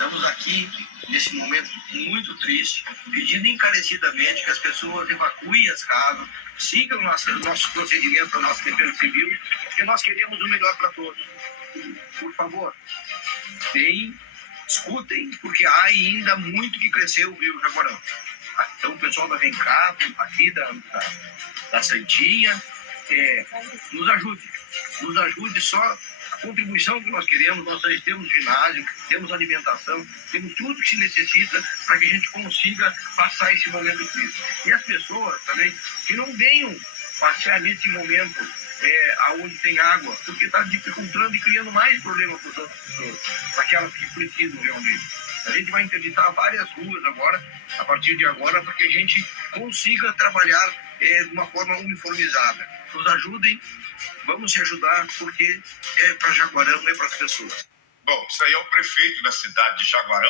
Estamos aqui, nesse momento muito triste, pedindo encarecidamente que as pessoas evacuem as casas, sigam nossos procedimentos, a nossa defesa civil, porque nós queremos o melhor para todos. Por favor, escutem, porque há ainda muito que crescer o Rio Jaguarão. Então, o pessoal da Vencato, aqui da Santinha, nos ajude só a contribuição que nós queremos. Nós temos ginásio, temos alimentação, temos tudo que se necessita para que a gente consiga passar esse momento triste. E as pessoas também, que não venham passear nesse momento aonde tem água, porque está dificultando e criando mais problemas para as outras pessoas, para aquelas que precisam realmente. A gente vai interditar várias ruas agora, a partir de agora, para que a gente consiga trabalhar de uma forma uniformizada. Nos ajudem, vamos se ajudar, porque é para Jaguarão, é para as pessoas. Bom, isso aí é o prefeito da cidade de Jaguarão.